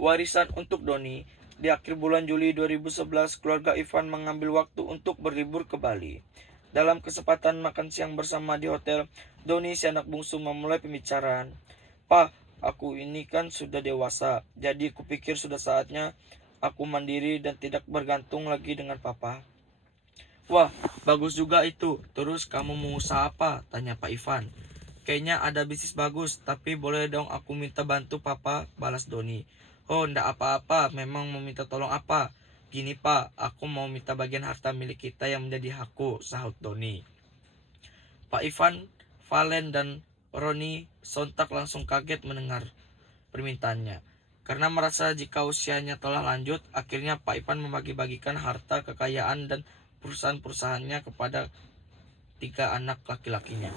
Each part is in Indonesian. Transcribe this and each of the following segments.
Warisan untuk Doni. Di akhir bulan Juli 2011, keluarga Ivan mengambil waktu untuk berlibur ke Bali. Dalam kesempatan makan siang bersama di hotel, Doni, si anak bungsu, memulai pembicaraan. "Pa, aku ini kan sudah dewasa, jadi kupikir sudah saatnya aku mandiri dan tidak bergantung lagi dengan papa." "Wah, bagus juga itu. Terus kamu mau usaha apa?" tanya Pak Ivan. "Kayaknya ada bisnis bagus, tapi boleh dong aku minta bantu papa," balas Doni. "Oh, ndak apa-apa, memang mau minta tolong apa?" "Gini Pak, aku mau minta bagian harta milik kita yang menjadi hakku," sahut Doni. Pak Ivan, Valen, dan Roni sontak langsung kaget mendengar permintaannya. Karena merasa jika usianya telah lanjut, akhirnya Pak Ivan membagi-bagikan harta kekayaan dan perusahaan-perusahaannya kepada 3 anak laki-lakinya.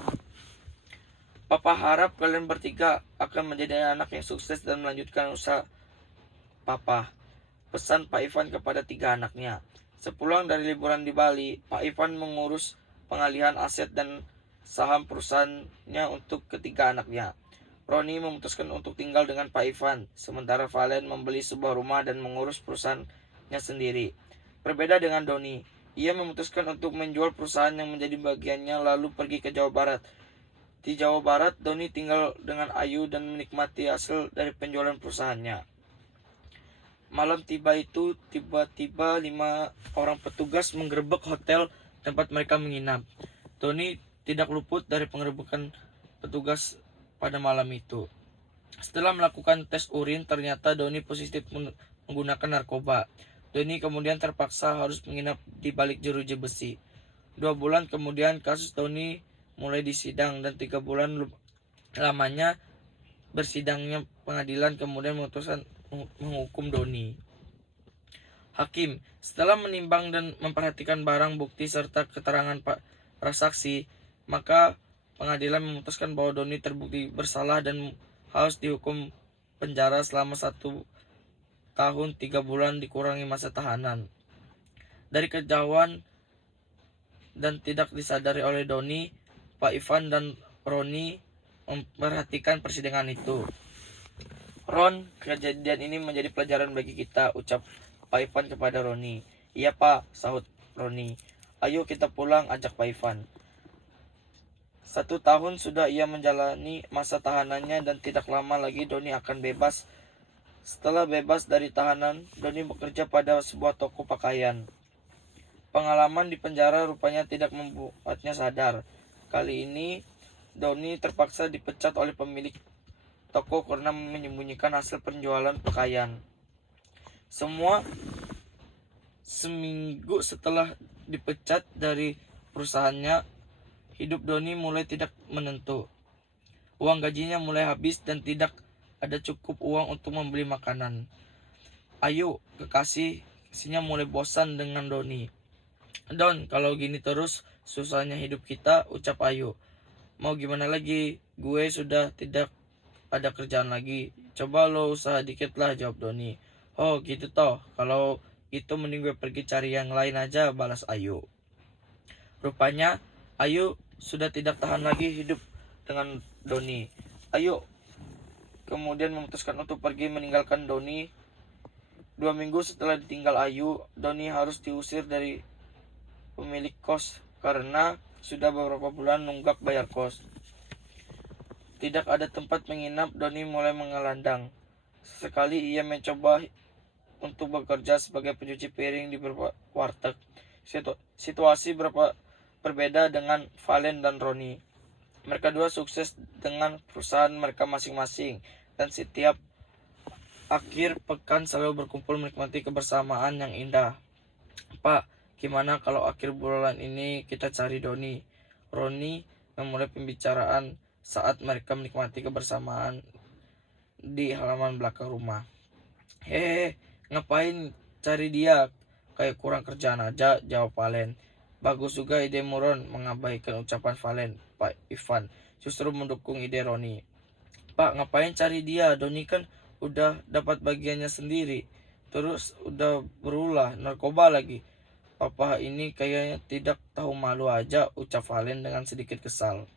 "Papa harap kalian bertiga akan menjadi anak yang sukses dan melanjutkan usaha Papa," pesan Pak Ivan kepada 3 anaknya. Sepulang dari liburan di Bali, Pak Ivan mengurus pengalihan aset dan saham perusahaannya untuk ke 3 anaknya. Roni memutuskan untuk tinggal dengan Pak Ivan, sementara Valen membeli sebuah rumah dan mengurus perusahaannya sendiri. Berbeda dengan Doni, ia memutuskan untuk menjual perusahaan yang menjadi bagiannya lalu pergi ke Jawa Barat. Di Jawa Barat, Doni tinggal dengan Ayu dan menikmati hasil dari penjualan perusahaannya. Malam tiba-tiba 5 orang petugas menggerebek hotel tempat mereka menginap. Doni tidak luput dari penggerebekan petugas pada malam itu. Setelah melakukan tes urin, ternyata Doni positif menggunakan narkoba. Doni kemudian terpaksa harus menginap di balik jeruji besi. 2 bulan kemudian kasus Doni mulai disidang dan 3 bulan lamanya bersidangnya pengadilan kemudian memutuskan menghukum Doni. Hakim, setelah menimbang dan memperhatikan barang bukti serta keterangan para saksi, maka pengadilan memutuskan bahwa Doni terbukti bersalah dan harus dihukum penjara selama 1 tahun 3 bulan dikurangi masa tahanan. Dari kejauhan dan tidak disadari oleh Doni, Pak Ivan dan Roni memperhatikan persidangan itu. "Ron, kejadian ini menjadi pelajaran bagi kita," ucap Pak Ivan kepada Roni. "Iya Pak," sahut Roni. "Ayo kita pulang," ajak Pak Ivan. 1 tahun sudah ia menjalani masa tahanannya dan tidak lama lagi Doni akan bebas. Setelah bebas dari tahanan, Doni bekerja pada sebuah toko pakaian. Pengalaman di penjara rupanya tidak membuatnya sadar. Kali ini Doni terpaksa dipecat oleh pemilik toko karena menyembunyikan hasil penjualan pakaian. Seminggu setelah dipecat dari perusahaannya, hidup Doni mulai tidak menentu. Uang gajinya mulai habis dan tidak ada cukup uang untuk membeli makanan. Ayu, kekasihnya mulai bosan dengan Doni. "Don, kalau gini terus susahnya hidup kita," ucap Ayu. "Mau gimana lagi? Gue sudah tidak ada kerjaan lagi. Coba lo usaha dikit lah," jawab Doni. "Oh gitu toh, kalau itu mending gue pergi cari yang lain aja," balas Ayu. Rupanya Ayu sudah tidak tahan lagi hidup dengan Doni. Ayu kemudian memutuskan untuk pergi meninggalkan Doni. 2 minggu setelah ditinggal Ayu, Doni harus diusir dari pemilik kos karena sudah beberapa bulan nunggak bayar kos. Tidak ada tempat menginap, Doni mulai mengelandang. Sesekali ia mencoba untuk bekerja sebagai pencuci piring di beberapa warteg. Situasi berbeda dengan Valen dan Roni. Mereka dua sukses dengan perusahaan mereka masing-masing dan setiap akhir pekan selalu berkumpul menikmati kebersamaan yang indah. "Pak, gimana kalau akhir bulan ini kita cari Doni?" Roni memulai pembicaraan saat mereka menikmati kebersamaan di halaman belakang rumah. "Hehehe, ngapain cari dia? Kayak kurang kerjaan aja," jawab Valen. "Bagus juga ide Ron," mengabaikan ucapan Valen. Pak Ivan justru mendukung ide Roni. "Pak, ngapain cari dia? Doni kan udah dapat bagiannya sendiri. Terus udah berulah narkoba lagi. Papa ini kayaknya tidak tahu malu aja," ucap Valen dengan sedikit kesal.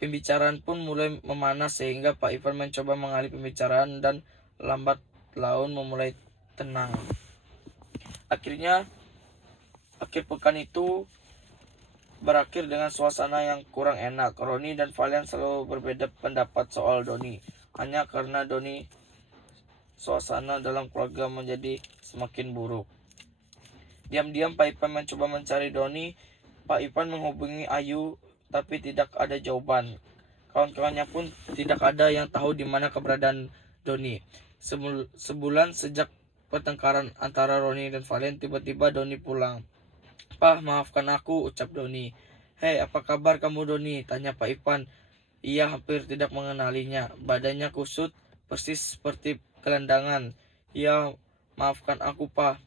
Pembicaraan pun mulai memanas sehingga Pak Ivan mencoba mengalih pembicaraan dan lambat laun memulai tenang. Akhirnya, akhir pekan itu berakhir dengan suasana yang kurang enak. Roni dan Valen selalu berbeda pendapat soal Doni. Hanya karena Doni, suasana dalam keluarga menjadi semakin buruk. Diam-diam Pak Ivan mencoba mencari Doni. Pak Ivan menghubungi Ayu, tapi tidak ada jawaban. Kawan-kawannya pun tidak ada yang tahu di mana keberadaan Doni. Sebulan sejak pertengkaran antara Roni dan Valen, tiba-tiba Doni pulang. "Pah, maafkan aku," ucap Doni. "Hei, apa kabar kamu, Doni?" tanya Pak Ivan. Ia hampir tidak mengenalinya. Badannya kusut, persis seperti gelandangan. "Ya, maafkan aku, Pah.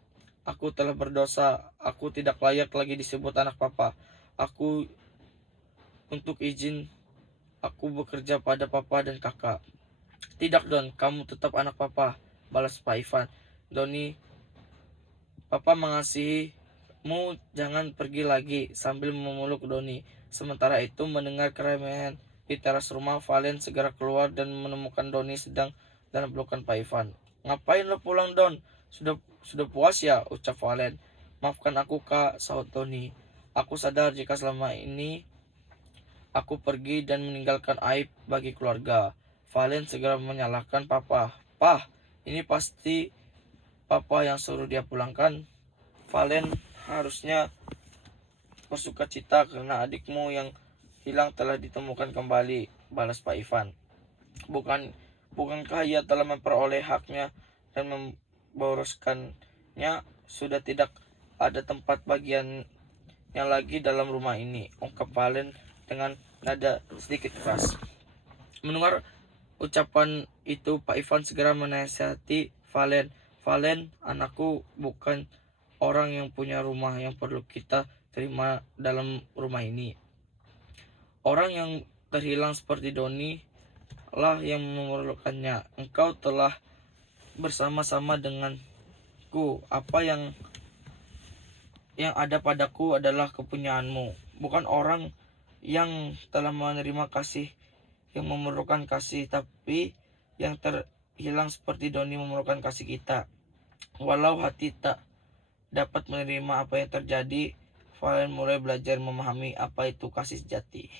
Aku telah berdosa. Aku tidak layak lagi disebut anak papa. Aku untuk izin aku bekerja pada papa dan kakak." "Tidak, Don. Kamu tetap anak papa," balas Pak Ivan. "Doni, papa mengasihimu. Jangan pergi lagi," sambil memeluk Doni. Sementara itu, mendengar keramaian di teras rumah, Valen segera keluar dan menemukan Doni sedang dalam pelukan Pak Ivan. "Ngapain lo pulang, Don? Sudah puas ya?" ucap Valen. "Maafkan aku, Kak," sahut Doni. "Aku sadar jika selama ini aku pergi dan meninggalkan aib bagi keluarga." Valen segera menyalahkan papa. "Pah, ini pasti papa yang suruh dia pulangkan." "Valen harusnya bersukacita karena adikmu yang hilang telah ditemukan kembali," balas Pak Ivan. Bukankah ia telah memperoleh haknya dan memboroskannya? Sudah tidak ada tempat bagiannya lagi dalam rumah ini, ungkap Valen dengan nada sedikit keras. Mendengar ucapan itu, Pak Ivan segera menasihati Valen. "Valen, anakku bukan orang yang punya rumah yang perlu kita terima dalam rumah ini. Orang yang terhilang seperti Doni lah yang memerlukannya. Engkau telah bersama-sama denganku. Apa yang ada padaku adalah kepunyaanmu, bukan orang yang telah menerima kasih yang memerlukan kasih, tapi yang terhilang seperti Doni memerlukan kasih kita." Walau hati tak dapat menerima apa yang terjadi, Valen mulai belajar memahami apa itu kasih sejati.